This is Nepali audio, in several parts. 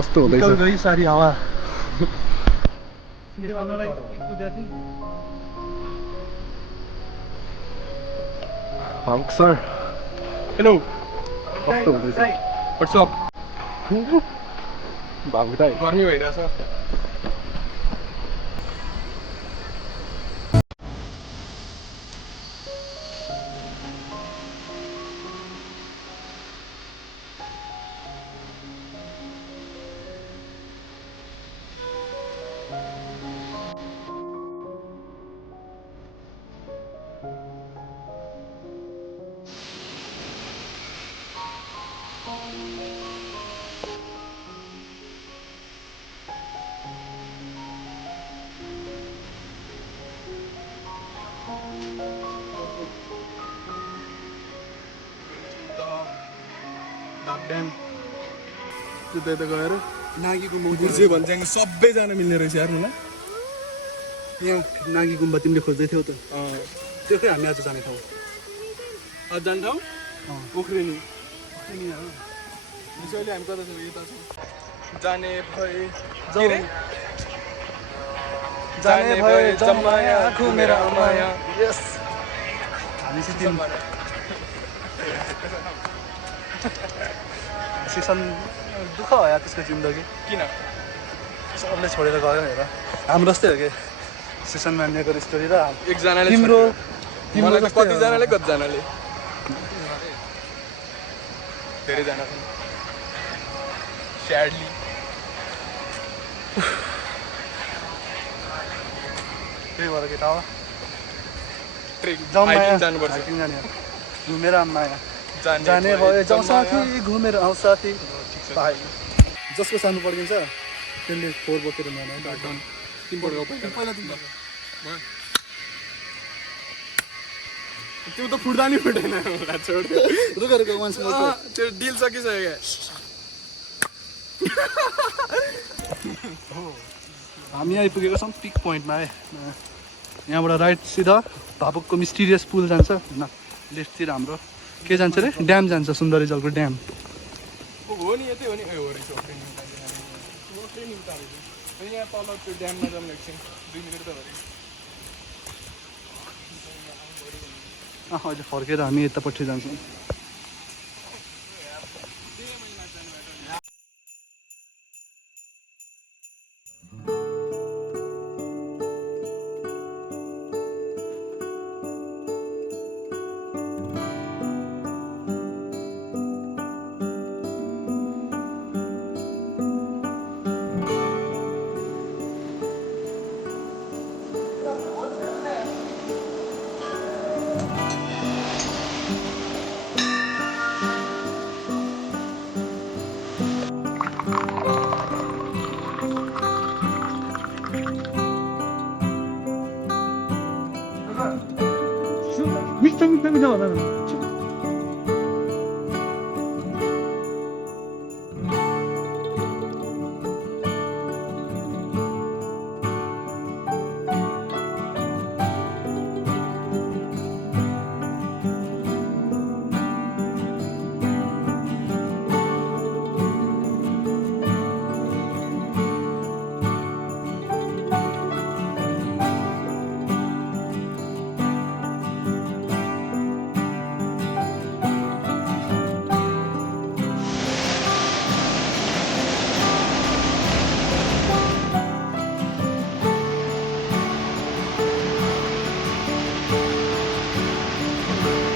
कस्तो हुँदैछ गई सारी हावा हङ्क सर हेलो कस्तो हुँदैछ व्हाट्सअप भाउ दाइ गर्मी भइरहेछ त्यता यता गएर नागी गुम्बा बुर्जे भन्छन् सबैजना मिल्ने रहेछ हेर्नु ल यहाँ नागी गुम्बा तिमीले खोज्दै थियौ त त्यो खै हामी आज जाने ठाउँ आज जाने ठाउँ पोखरेनी अहिले हामी कता छौँ यता छौँ जाने भए जमाया घुमेर माया यस हामी चाहिँ सेसन दुःख भयो त्यसको जिन्दगी किन सबले छोडेर गयो हेर हाम्रो जस्तै हो कि सेसन मान्नेको स्टोरी र एकजनाले तिम्रो कतिजनाले कतिजनाले धेरैजना छन् स्याडली त्यही भएर केटा हो जानुपर्छ घुमेर माया जाने भयो जाउँ साथी घुमेर आउँ साथी जसको सानो पड्किन्छ त्यसले फोहोर बोकेर त्यो त फुट्दा नि फुटेन रुखहरूको मान्छे त्यो डिल सकिसक्यो हामी आइपुगेको छौँ पिक पोइन्टमा है यहाँबाट राइट सिधा भापुकको मिस्टिरियस पुल जान्छ होइन लेफ्टतिर हाम्रो के जान्छ रे ड्याम जान्छ सुन्दरी जलको ड्याम हो नि यतै हो नि हो रहेछ यहाँ तल त्यो ड्याममा जाउँ एकछिन 2 मिनेट त भयो अहिले फर्केर हामी यतापट्टि जान्छौँ मिठो होला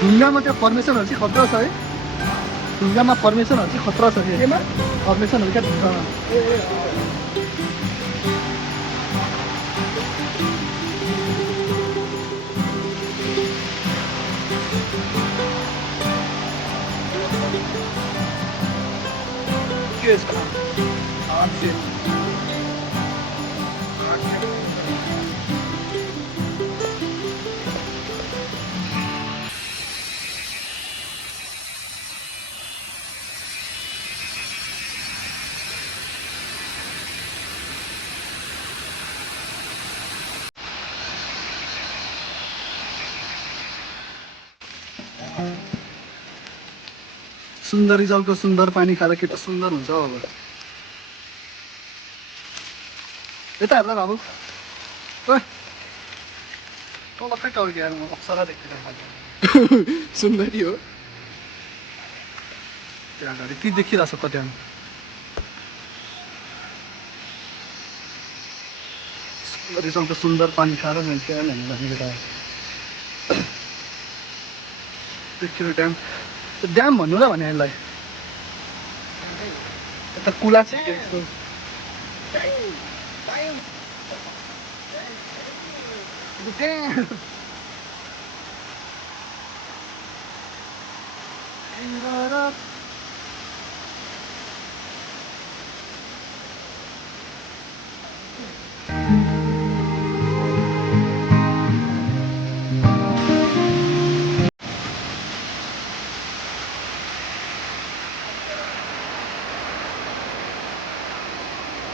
ढुङ्गामा त्यो फर्मेसनहरू चाहिँ खतरा छ है ढुङ्गामा फर्मेसनहरू चाहिँ खतरा छ कि फर्मेसनहरू क्या ढुङ्गामा के यसको सुन्दरी जलको सुन्दर पानी खाँदा केटा सुन्दर हुन्छ अब यता हेर्दा बाबु ओए तल खै टर्क्यो यार म अप्सरा देख्दिनँ सुन्दरी हो त्यहाँ अगाडि ती देखिरहेछ त त्यहाँ सुन्दरीसँग सुन्दर पानी खाएर जान्छ भनेर देखियो ड्याम ड्याम भन्नु र भने यसलाई यता कुला चाहिँ के यस्तो ड्याम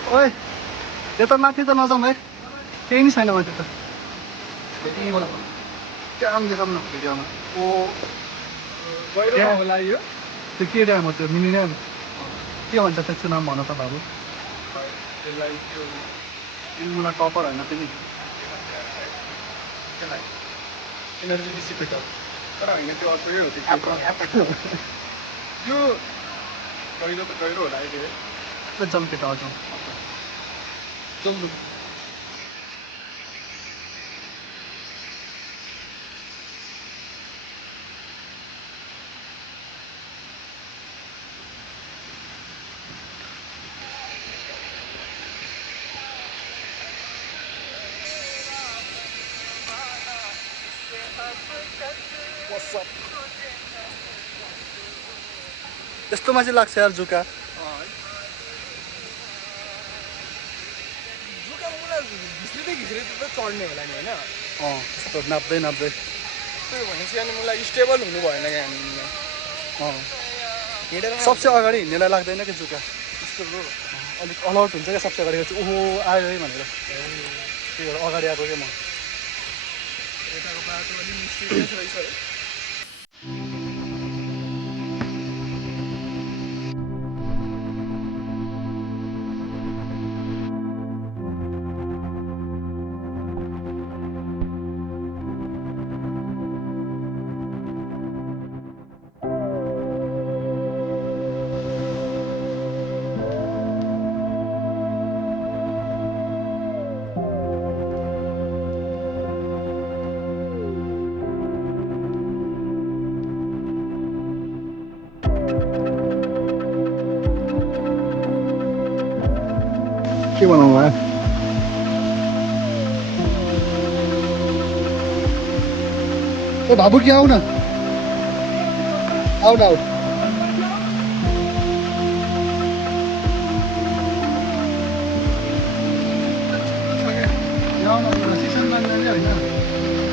ओए यता माथि त नजाउँ है केही नि छैन माथि त ड्याम देखाउँ न भिडियोमा ओ गहिरो होला यो त्यो के ड्याम हो त्यो मिनी ड्याम के भन्छ त्यसको नाम भन त बाबु त्यसलाई त्यो इल्मुला टपर होइन पनि त्यसलाई एनर्जी डिसिपेटर तर होइन त्यो अर्कै हो त्यो गहिरो त गहिरो होला अहिले जाउँ केटा जाउँ चल्नु यस्तोमा चाहिँ लाग्छ यार जुका घिच्रै त चढ्ने होला नि होइन त्यस्तो नाप्दै नाप्दै त्यो भनेपछि अनि मलाई स्टेबल हुनु भएन क्या हिँडेर सबसे अगाडि हिँड्नेलाई लाग्दैन कि जुका यस्तो हो अलिक अलर्ट हुन्छ क्या सबसे अगाडि चाहिँ ओहो आयो है भनेर त्यही भएर अगाडि आएको क्या म यताको बाटो अलिक मिस्टिरियस रहेछ है के बनाउनु भयो ए बाबु कि आऊ न आऊ न आऊ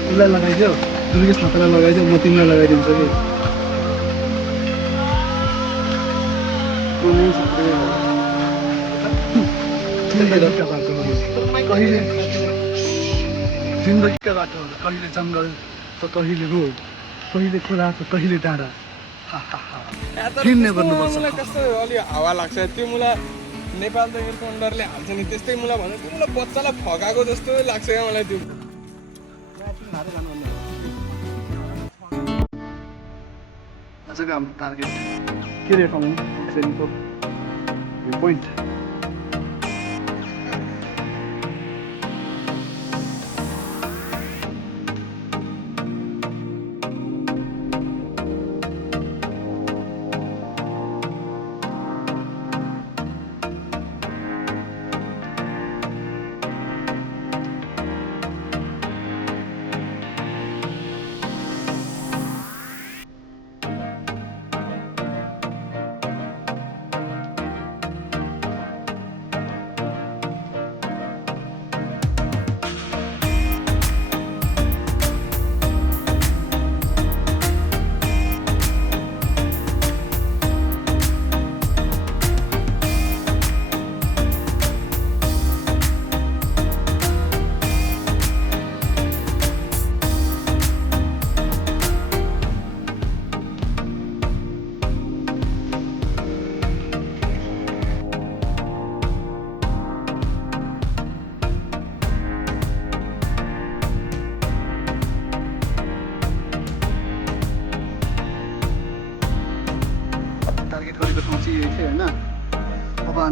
उसलाई लगाइदियो दुर्गेश खतरा लगाइदियो म तिमीलाई लगाइदिन्छु कि जिन्दगीका बाटोहरू कहिले जङ्गल त कहिले रोड कहिले खोला त कहिले डाँडा हिँड्ने गर्नुपर्छ मलाई कस्तो अलि हावा लाग्छ त्यो मलाई नेपाल त एयरफोन्डरले हाल्छ नि त्यस्तै मलाई भन्नु त्यो मलाई बच्चालाई फकाएको जस्तो लाग्छ क्या मलाई त्यो आजको हाम्रो टार्गेट के देखाउनु एक्सेलको भ्यू पोइन्ट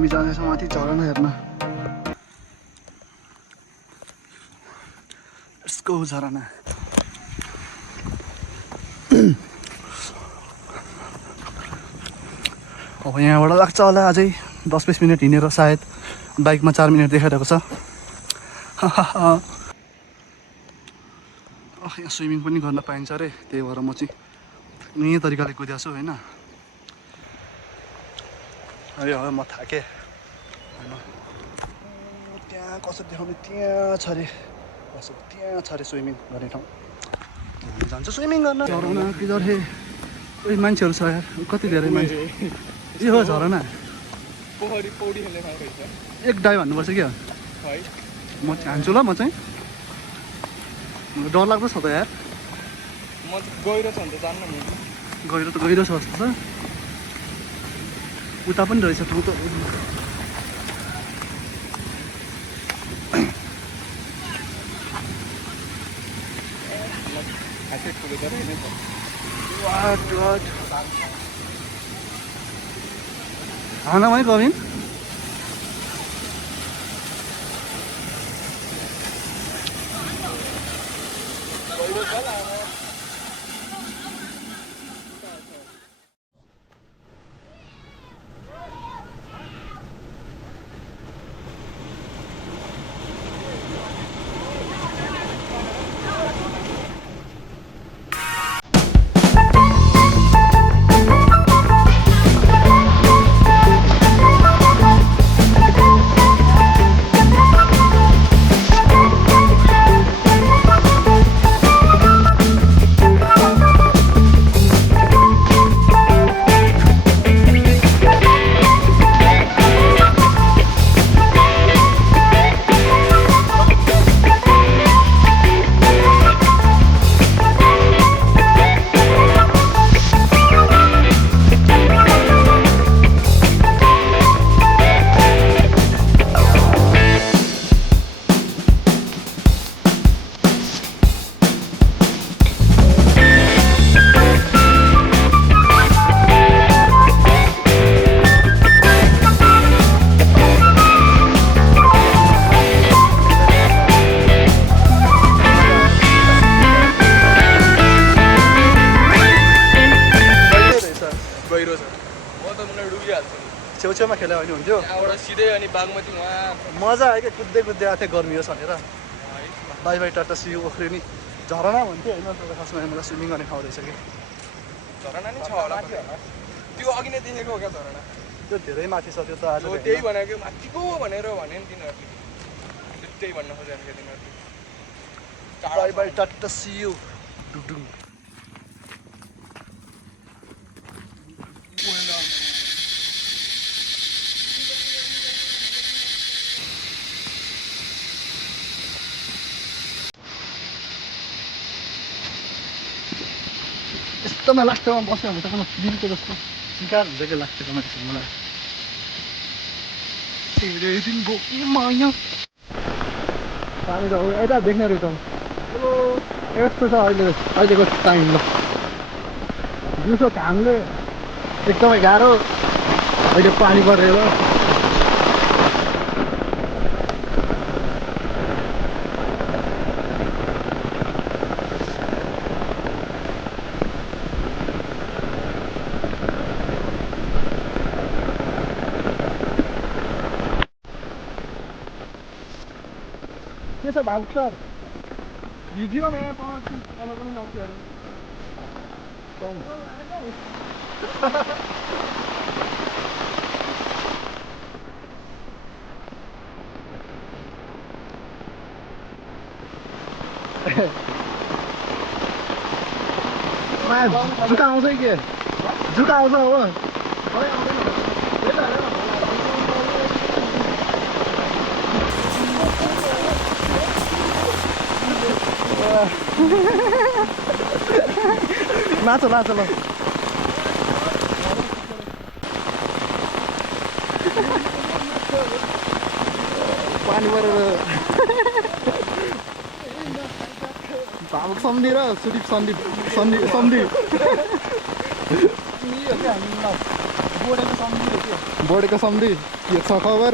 हामी जाँदैछौँ माथि झरना हेर्न। यसको झरना अब यहाँबाट लाग्छ होला अझै 10-20 मिनट हिँडेर, सायद बाइकमा 4 मिनट देखाइरहेको छ। यहाँ स्विमिङ पनि गर्न पाइन्छ अरे, त्यही भएर म चाहिँ यही तरिकाले कुदेको छु होइन। अब म थाकेँ होइन। त्यहाँ कसरी देखाउने, त्यहाँ छ अरे, कसो त्यहाँ छ अरे स्विमिङ गर्ने ठाउँ। हामी जान्छ स्विमिङ गर्न। झरना किधर हे, कोही मान्छेहरू छ यार, कति धेरै मान्छे। यो हो झरना, पोखरी पौडी खेल्ने ठाउँ रहेछ। एक डाइभ हान्नुपर्छ क्या है म हान्छु ल। म चाहिँ डर लाग्दो छ त यार। म गहिरो छ भने त जान्न नि। गहिरो त गहिरो छ जस्तो छ। उता पनि रहेछ ठाउँ त। खासै ठुलो त होइन त। खानामै कविन गहिरो छ लामो। गहिरो छ, म त मुना डुबिहाल्छु नि। छेउछेउमा खेल्यो भने हुन्थ्यो। त्यहाँबाट सिधै अनि बागमती वहाँ मजा आयो क्या, कुद्दै कुद्दै आएको थियो गर्मी हो भनेर। Bye bye tata see you ओख्रिनी झरना भन्थ्यो होइन, तर खासमा मलाई स्विमिङ गर्ने ठाउँ रहेछ कि। झरना नि छ होला, त्यो अघि नै देखेको हो क्या झरना। त्यो धेरै माथि छ, त्यो त आज हो त्यही भनेको माथिको भनेर भने नि तिनीहरूले, त्यही भन्न खोजेको क्या तिनीहरूले। Bye bye tata see you डुडुङ। यस्तोमा लास्टमा बस्यो भने त दिनको जस्तो शिकार हुन्छ क्या लास्टको मान्छे मलाई। धेरै दिन बोक्यो माया पानी त यता देख्ने रहेछ। यस्तो छ अहिलेको टाइम। ल दिउँसो घामले एकदमै गाह्रो, अहिले पानी परेर के छ भाउ सर? भिडियोमा यहाँ पाउँछु अब पनि लाउँछु अरे। जुत्ता आउँछ के? जुत्ता आउँछ अब? नाच नाच ल। पानी परेर भावुक सम्धि र सुदीप सन्दीप सन्दीप बोडेको सम्झी हो त्यो बढेको सम्धि के छ खबर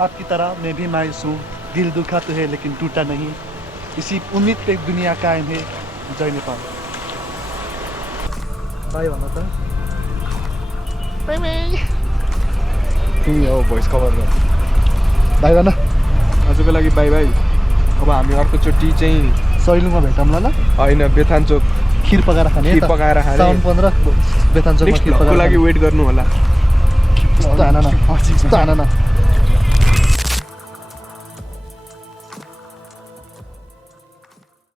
आपकी तरह मैं भी मायूस हूँ दिल दुखा तो है लेकिन टूटा नहीं इसी उम्मीद पे दुनिया कायम है जय नेपाल बाई भन्न त तिमी हो भोइस कभर बाई भन्न आजको लागि बाई बाई अब हामी अर्कोचोटि चाहिँ सैलुङमा भेटौँला ल होइन बेथान चोक खिर पकाएर खाने खिर पकाएर खाने। साउन 15 बेथान चोकमा नेक्स्ट खिर भ्लगको पकाएर लागि वेट गर्नु होला यस्तो हान न